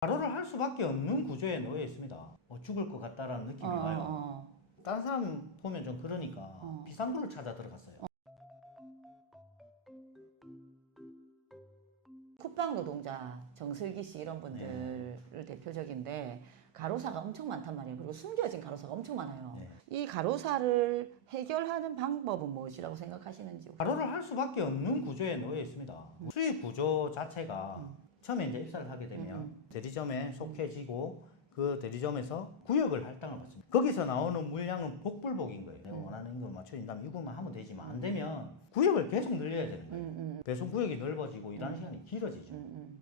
가로를 할 수밖에 없는 구조에 놓여 있습니다. 죽을 것 같다라는 느낌이 와요. 다른 사람 보면 좀 그러니까 비상구를 찾아 들어갔어요. 쿠팡 노동자, 정슬기 씨 이런 분들을 대표적인데 가로사가 엄청 많단 말이에요. 그리고 숨겨진 가로사가 엄청 많아요. 네. 이 가로사를 해결하는 방법은 무엇이라고 생각하시는지? 가로를 할 수밖에 없는 구조에 놓여 있습니다. 수익 구조 자체가 처음에 이제 입사를 하게 되면 대리점에 속해지고 그 대리점에서 구역을 할당을 받습니다. 거기서 나오는 물량은 복불복인 거예요. 내가 원하는 임금을 맞춰준다면 이것만 하면 되지만 안 되면 구역을 계속 늘려야 되는 거예요. 배송 구역이 넓어지고 일하는 시간이 길어지죠.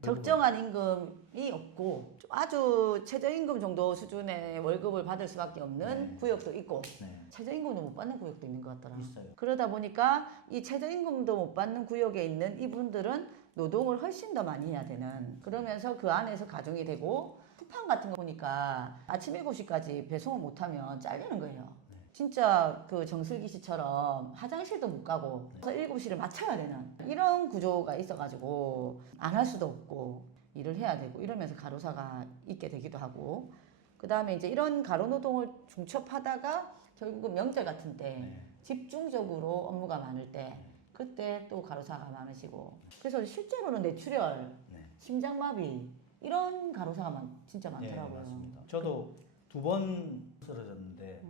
적정한 임금이 없고 아주 최저임금 정도 수준의 월급을 받을 수밖에 없는 구역도 있고 네. 최저임금도 못 받는 구역도 있는 것 같더라. 있어요. 그러다 보니까 이 최저임금도 못 받는 구역에 있는 이분들은 노동을 훨씬 더 많이 해야 되는, 그러면서 그 안에서 가중이 되고 쿠팡 같은 거 보니까 아침 7시까지 배송을 못하면 잘리는 거예요. 진짜 그 정슬기 씨처럼 화장실도 못 가고 7시를 맞춰야 되는 이런 구조가 있어가지고 안 할 수도 없고 일을 해야 되고 이러면서 가로사가 있게 되기도 하고, 그 다음에 이제 이런 가로노동을 중첩하다가 결국은 명절 같은 때 집중적으로 업무가 많을 때 그때 또 가로사가 많으시고, 그래서 실제로는 뇌출혈, 심장마비 이런 가로사가 진짜 많더라고요. 네, 맞습니다. 저도 2번 쓰러졌는데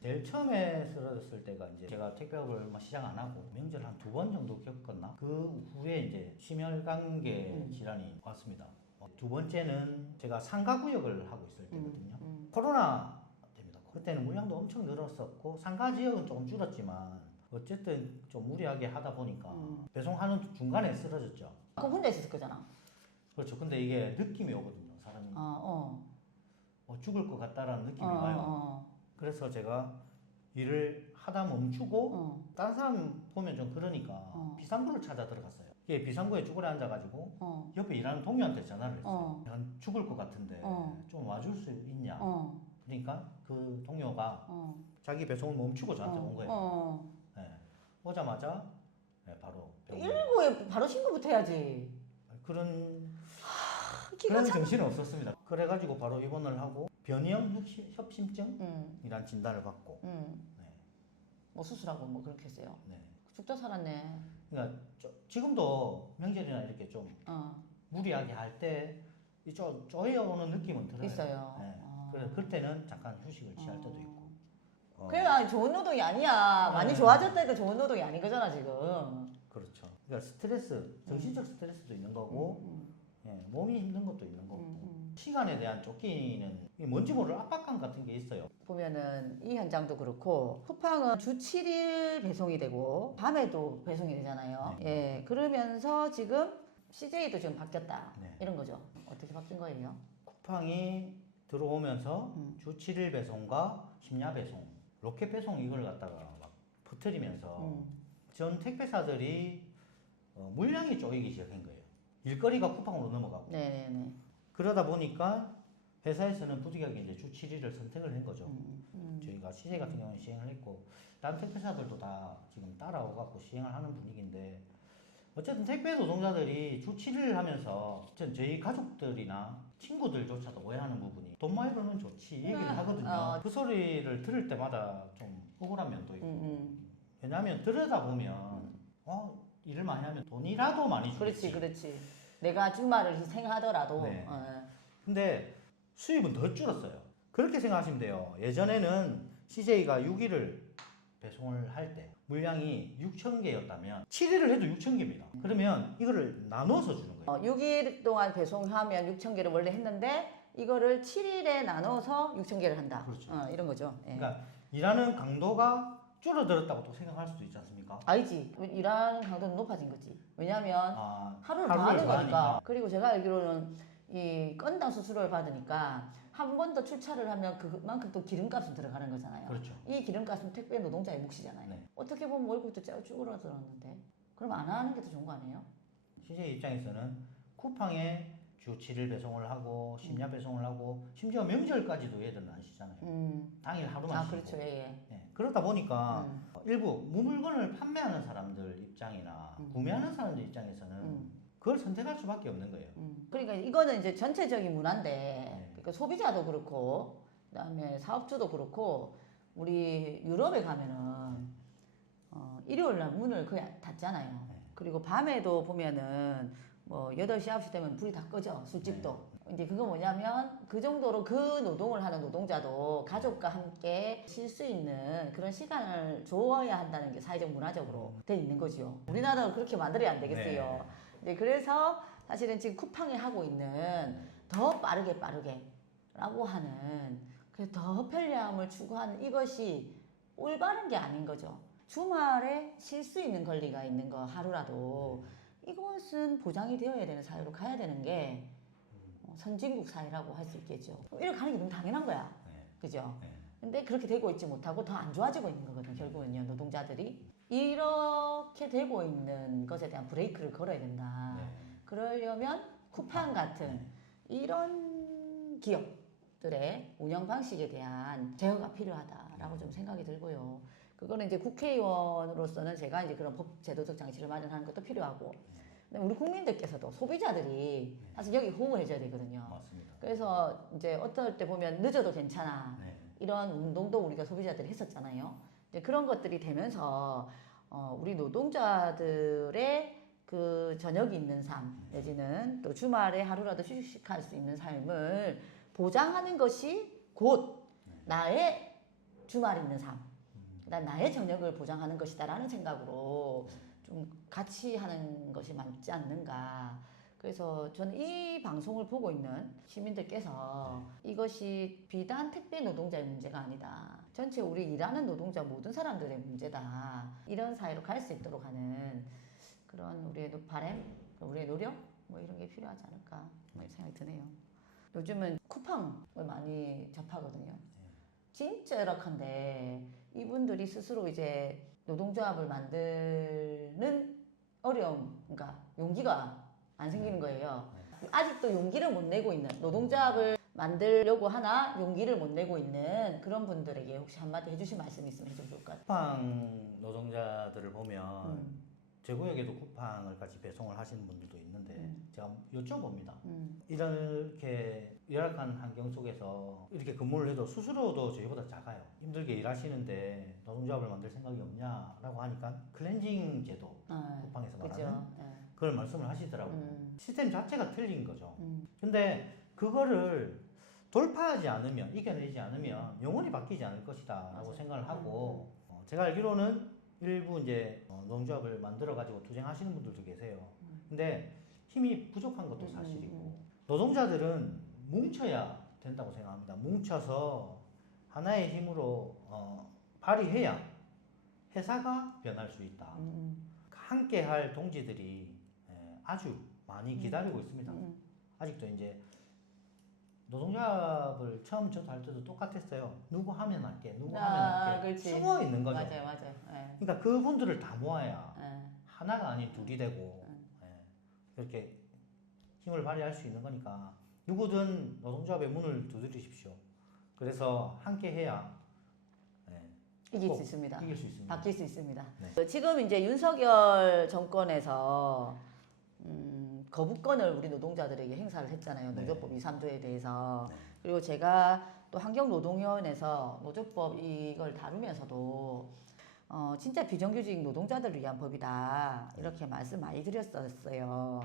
제일 처음에 쓰러졌을 때가 이제 제가 택배업을 얼마 시작 안 하고 명절 한 2번 정도 겪었나? 그 후에 이제 심혈관계 질환이 왔습니다. 2번째는 제가 상가구역을 하고 있을 때거든요. 코로나 때입니다. 그때는 물량도 엄청 늘었었고 상가 지역은 조금 줄었지만 어쨌든 좀 무리하게 하다 보니까 배송하는 중간에 쓰러졌죠. 그거 혼자 있었을 거잖아. 그렇죠. 근데 이게 느낌이 오거든요. 사람이 죽을 것 같다라는 느낌이 와요. 그래서 제가 일을 하다 멈추고 다른 사람 보면 좀 그러니까 비상구를 찾아 들어갔어요. 예, 비상구에 쭈그려 앉아가지고 옆에 일하는 동료한테 전화를 했어요. 난 죽을 것 같은데 좀 와줄 수 있냐. 그러니까 그 동료가 자기 배송을 멈추고 저한테 온 거예요. 네. 오자마자 바로 119에 바로 신고부터 해야지. 그런 기가 차. 정신은 없었습니다. 그래가지고 바로 입원을 하고 변이형 협심증이란 진단을 받고 뭐 수술하고 뭐 그렇게 했어요. 네. 죽다 살았네. 그러니까 지금도 명절이나 이렇게 좀 무리하게 할 때 쪼여오는 느낌은 들어요. 있어요. 네. 그래서 그때는 잠깐 휴식을 취할 때도 있고. 그래, 아니 좋은 노동이 아니야. 많이 좋아졌다 해도 좋은 노동이 아닌 거잖아 지금. 그렇죠. 그러니까 스트레스, 정신적 스트레스도 있는 거고, 몸이 힘든 것도 있는 거고, 시간에 대한 쫓기는 뭔지 모를 압박감 같은 게 있어요. 보면은 이 현장도 그렇고 쿠팡은 주 7일 배송이 되고 밤에도 배송이 되잖아요. 예, 그러면서 지금 CJ도 지금 바뀌었다 이런 거죠. 어떻게 바뀐 거예요? 쿠팡이 들어오면서 주 7일 배송과 심야 배송, 로켓 배송 이걸 갖다가 막 퍼뜨리면서 전 택배사들이 물량이 쪼이기 시작한 거예요. 일거리가 쿠팡으로 넘어가고. 네네네. 그러다 보니까 회사에서는 부득이하게 이제 주 7일을 선택을 한 거죠. 저희가 CJ 같은 경우는 시행을 했고 다른 택배사들도 다 지금 따라오갖고 시행을 하는 분위기인데, 어쨌든 택배 노동자들이 주 7일을 하면서 저희 가족들이나 친구들조차도 오해하는 부분이 돈 많이 벌면 좋지 얘기를 하거든요. 그 소리를 들을 때마다 좀 억울한 면도 있고 왜냐하면 들여다보면 일을 많이 하면 돈이라도 많이 주겠지. 그렇지. 내가 주말을 희생하더라도. 네. 근데 수입은 더 줄었어요. 그렇게 생각하시면 돼요. 예전에는 CJ가 6일을 배송을 할 때 물량이 6,000개였다면 7일을 해도 6,000개입니다. 그러면 이거를 나눠서 주는 거예요. 6일 동안 배송하면 6,000개를 원래 했는데 이거를 7일에 나눠서 6,000개를 한다. 그렇죠. 이런 거죠. 예. 그러니까 일하는 강도가 줄어들었다고 또 생각할 수도 있지 않습니까? 아니지. 일하는 강도는 높아진 거지. 왜냐면 하루를 더 하루를 하는 더 거니까. 하니까. 그리고 제가 알기로는 이 건당 수수료를 받으니까 한 번 더 출차를 하면 그만큼 또 기름값은 들어가는 거잖아요. 그렇죠. 이 기름값은 택배 노동자의 몫이잖아요. 네. 어떻게 보면 월급도 쭈그러들었는데 그럼 안 하는 게 더 좋은 거 아니에요? CJ 입장에서는 쿠팡에 주 7일 배송을 하고 심야 배송을 하고 심지어 명절까지도 얘들은 안 쉬잖아요. 당일 하루만 쉬고. 그렇죠. 예. 그러다 보니까 일부 무물건을 판매하는 사람들 입장이나 구매하는 사람들 입장에서는 그걸 선택할 수밖에 없는 거예요. 그러니까 이거는 이제 전체적인 문화인데, 네. 그러니까 소비자도 그렇고, 그다음에 사업주도 그렇고, 우리 유럽에 가면은 일요일 날 문을 거의 닫잖아요. 네. 그리고 밤에도 보면은 뭐 8시, 9시 되면 불이 다 꺼져, 술집도. 이제 그거 뭐냐면 그 정도로 그 노동을 하는 노동자도 가족과 함께 쉴 수 있는 그런 시간을 줘야 한다는 게 사회적 문화적으로 돼 있는 거죠. 우리나라도 그렇게 만들어야 안 되겠어요. 네, 그래서 사실은 지금 쿠팡이 하고 있는 더 빠르게 라고 하는 그래서 더 편리함을 추구하는 이것이 올바른 게 아닌 거죠. 주말에 쉴 수 있는 권리가 있는 거 하루라도 이것은 보장이 되어야 되는 사회로 가야 되는 게 선진국 사회라고 할 수 있겠죠. 이렇게 하는 게 너무 당연한 거야. 그죠? 근데 그렇게 되고 있지 못하고 더 안 좋아지고 있는 거거든요. 결국은요, 노동자들이. 이렇게 되고 있는 것에 대한 브레이크를 걸어야 된다. 그러려면 쿠팡 같은 이런 기업들의 운영 방식에 대한 제어가 필요하다라고 좀 생각이 들고요. 그거는 이제 국회의원으로서는 제가 이제 그런 법 제도적 장치를 마련하는 것도 필요하고, 근데 우리 국민들께서도 소비자들이 사실 여기 호응을 해줘야 되거든요. 맞습니다. 그래서 이제 어떨 때 보면 늦어도 괜찮아. 이런 운동도 우리가 소비자들이 했었잖아요. 이제 그런 것들이 되면서 우리 노동자들의 그 저녁이 있는 삶 내지는 또 주말에 하루라도 휴식할 수 있는 삶을 보장하는 것이 곧 나의 주말 있는 삶, 그다음 나의 저녁을 보장하는 것이다라는 생각으로 좀 같이 하는 것이 맞지 않는가. 그래서 저는 이 방송을 보고 있는 시민들께서 이것이 비단 택배 노동자의 문제가 아니다. 전체 우리 일하는 노동자 모든 사람들의 문제다. 이런 사회로 갈 수 있도록 하는 그런 우리의 바람, 우리의 노력 뭐 이런 게 필요하지 않을까 뭐 생각이 드네요. 요즘은 쿠팡을 많이 접하거든요. 진짜 열악한데 이분들이 스스로 이제 노동조합을 만드는 어려움, 그러니까 용기가 안 생기는 거예요. 아직도 용기를 못 내고 있는 노동조합을 만들려고 하나 용기를 못 내고 있는 그런 분들에게 혹시 한마디 해주실 말씀 있으면 해주면 좋을 것 같아요. 쿠팡 노동자들을 보면 제 구역에도 쿠팡을 같이 배송을 하시는 분들도 있는데 제가 여쭤봅니다. 이렇게 열악한 환경 속에서 이렇게 근무를 해도 수수료도 저희보다 작아요. 힘들게 일하시는데 노동조합을 만들 생각이 없냐라고 하니까 클렌징 제도 쿠팡에서 말하는 그죠. 그걸 말씀을 하시더라고요. 시스템 자체가 틀린 거죠. 근데 그거를 돌파하지 않으면, 이겨내지 않으면 영원히 바뀌지 않을 것이다 라고 생각을 하고 제가 알기로는 일부 이제 노동조합을 만들어 가지고 투쟁하시는 분들도 계세요. 근데 힘이 부족한 것도 사실이고 노동자들은 뭉쳐야 된다고 생각합니다. 뭉쳐서 하나의 힘으로 발휘해야 회사가 변할 수 있다. 함께 할 동지들이 아주 많이 기다리고 있습니다. 아직도 이제 노동조합을 처음 저도 할 때도 똑같았어요. 누구 하면 할게, 누구 하면 할게. 그렇지. 숨어 있는 거죠. 맞아요. 그러니까 그분들을 다 모아야 하나가 아닌 둘이 되고 그렇게 힘을 발휘할 수 있는 거니까 누구든 노동조합의 문을 두드리십시오. 그래서 함께 해야 이길 수 있습니다. 이길 수 있습니다. 바뀔 수 있습니다. 네. 지금 이제 윤석열 정권에서 거부권을 우리 노동자들에게 행사를 했잖아요. 노조법 2, 3조에 대해서. 그리고 제가 또 환경노동위원회에서 노조법 이걸 다루면서도 진짜 비정규직 노동자들을 위한 법이다. 이렇게 말씀 많이 드렸었어요.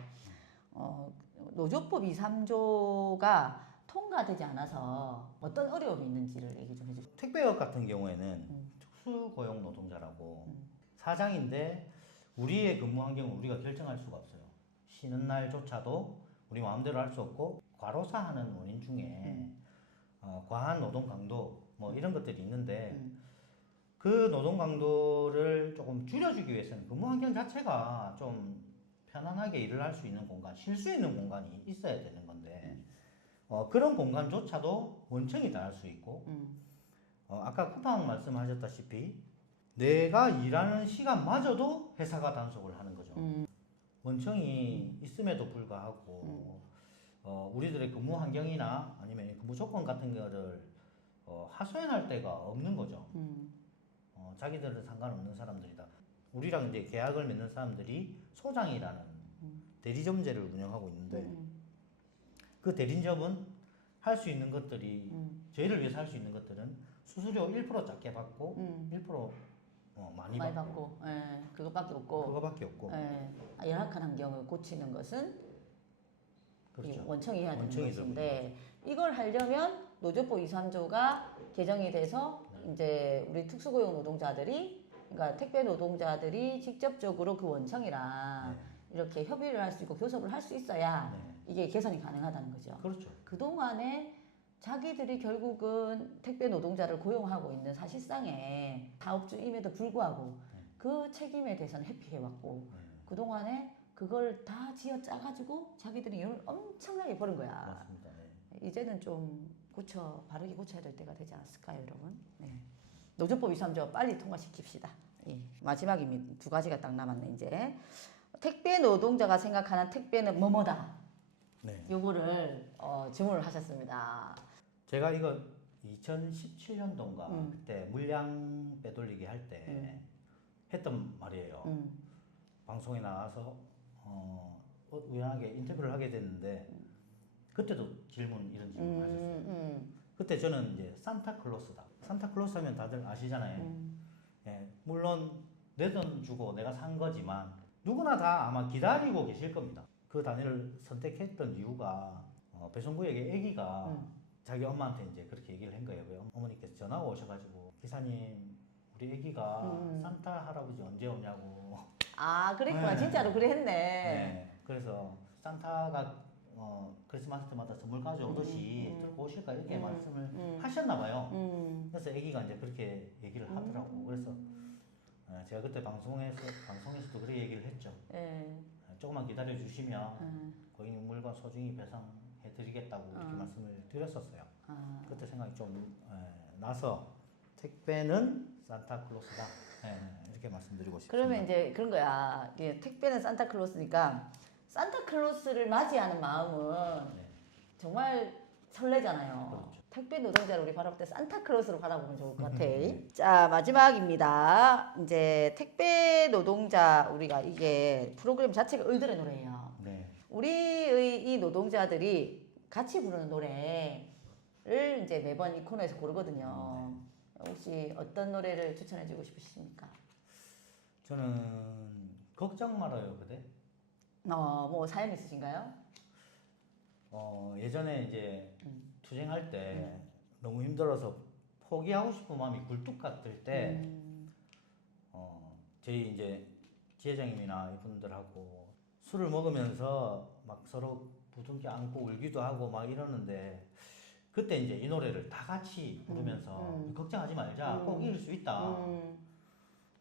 노조법 2, 3조가 통과되지 않아서 어떤 어려움이 있는지를 얘기 좀 해주세요. 택배업 같은 경우에는 특수고용 노동자라고 사장인데 우리의 근무 환경을 우리가 결정할 수가 없어요. 쉬는 날조차도 우리 마음대로 할 수 없고 과로사하는 원인 중에 과한 노동 강도 뭐 이런 것들이 있는데 그 노동 강도를 조금 줄여주기 위해서는 근무 환경 자체가 좀 편안하게 일을 할 수 있는 공간, 쉴 수 있는 공간이 있어야 되는 건데 그런 공간조차도 원청이 다 할 수 있고 아까 쿠팡 말씀하셨다시피 내가 일하는 시간마저도 회사가 단속을 하는 거죠. 원청이 있음에도 불구하고 우리들의 근무 환경이나 아니면 근무 조건 같은 거를 하소연할 데가 없는 거죠. 자기들은 상관없는 사람들이다. 우리랑 이제 계약을 맺는 사람들이 소장이라는 대리점제를 운영하고 있는데 그 대리점은 할 수 있는 것들이 저희를 위해서 할 수 있는 것들은 수수료 1% 작게 받고 1% 많이 받고 예, 그것밖에 없고 그거밖에 없고 예, 열악한 환경을 고치는 것은 그렇죠. 이 원청이 해야 되는 원청이 것인데 이걸 하려면 노조법 2, 3조가 개정이 돼서 이제 우리 특수고용 노동자들이 그러니까 택배 노동자들이 직접적으로 그 원청이랑 이렇게 협의를 할 수 있고 교섭을 할 수 있어야 이게 개선이 가능하다는 거죠. 그렇죠. 그동안에 자기들이 결국은 택배 노동자를 고용하고 있는 사실상의 사업주임에도 불구하고 그 책임에 대해서는 회피해왔고 그동안에 그걸 다 지어 짜가지고 자기들이 일을 엄청나게 벌은 거야. 맞습니다. 이제는 좀 바르게 고쳐야 될 때가 되지 않았을까요, 여러분? 네. 노조법 2, 3조 빨리 통과시킵시다. 예. 마지막입니다. 2가지가 딱 남았네, 이제. 택배 노동자가 생각하는 택배는 뭐뭐다. 네. 요거를 질문을 하셨습니다. 제가 이거 2017년도인가 그때 물량 빼돌리기 할 때 했던 말이에요. 방송에 나가서 우연하게 인터뷰를 하게 됐는데 그때도 이런 질문 하셨어요. 그때 저는 이제 산타클로스다. 산타클로스 하면 다들 아시잖아요. 예, 물론 내 돈 주고 내가 산 거지만 누구나 다 아마 기다리고 계실 겁니다. 그 단위를 선택했던 이유가 배송구역에 아기가 자기 엄마한테 이제 그렇게 얘기를 한 거예요. 어머니께서 전화가 오셔가지고 기사님 우리 아기가 산타 할아버지 언제 오냐고. 아 그랬구나. 네. 진짜로 그래 했네. 네. 그래서 산타가 크리스마스 때마다 선물 가져오듯이 들고 오실까 이렇게 말씀을 하셨나 봐요. 그래서 아기가 이제 그렇게 얘기를 하더라고. 그래서 제가 그때 방송에서도 그렇게 얘기를 했죠. 조금만 기다려 주시면 고객님 물건 소중히 배송해드리겠다고 이렇게 말씀을 드렸었어요. 그때 생각이 좀 나서 택배는 산타클로스다. 이렇게 말씀드리고 싶습니다. 그러면 이제 그런 거야. 이게 택배는 산타클로스니까 산타클로스를 맞이하는 마음은 정말 설레잖아요. 그렇죠. 택배 노동자를 우리 바라볼 때 산타클로스로 바라보면 좋을 것 같아. 자 마지막입니다. 이제 택배 노동자 우리가 이게 프로그램 자체가 을들의 노래예요. 네. 우리의 이 노동자들이 같이 부르는 노래를 이제 매번 이 코너에서 고르거든요. 혹시 어떤 노래를 추천해주고 싶으십니까? 저는 걱정 말아요 그대. 뭐 사연 있으신가요? 예전에 이제 투쟁할 때 너무 힘들어서 포기하고 싶은 마음이 굴뚝 같을 때 저희 이제 지회장님이나 이분들하고 술을 먹으면서 막 서로 부둥켜 안고 울기도 하고 막 이러는데 그때 이제 이 노래를 다 같이 부르면서 걱정하지 말자 꼭 이길 수 있다.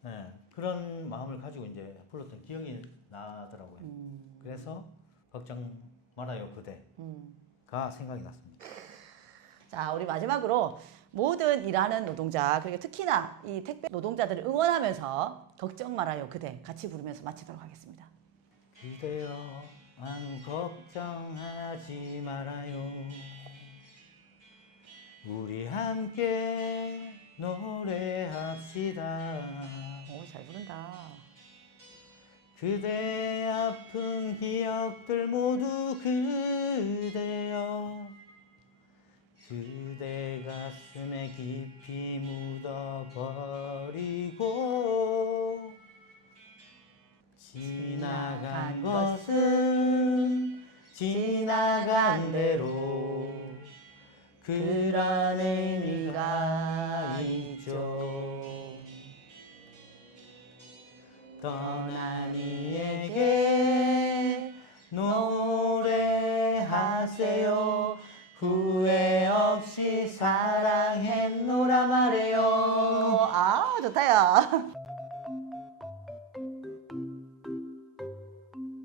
네, 그런 마음을 가지고 이제 불렀던 기억이 나더라고요. 그래서 걱정 말아요 그대가 생각이 났습니다. 자, 우리 마지막으로 모든 일하는 노동자 그리고 특히나 이 택배 노동자들을 응원하면서 걱정 말아요 그대 같이 부르면서 마치도록 하겠습니다. 그대여 아무 걱정하지 말아요 우리 함께 노래합시다 오, 잘 부른다. 그대 아픈 기억들 모두 그대여 그대 가슴에 깊이 묻어버리고 지나간 것은 지나간 대로 그런 의미가 있죠 떠난 이에게 노래하세요 후회 없이 사랑했노라 말해요 아, 좋다요.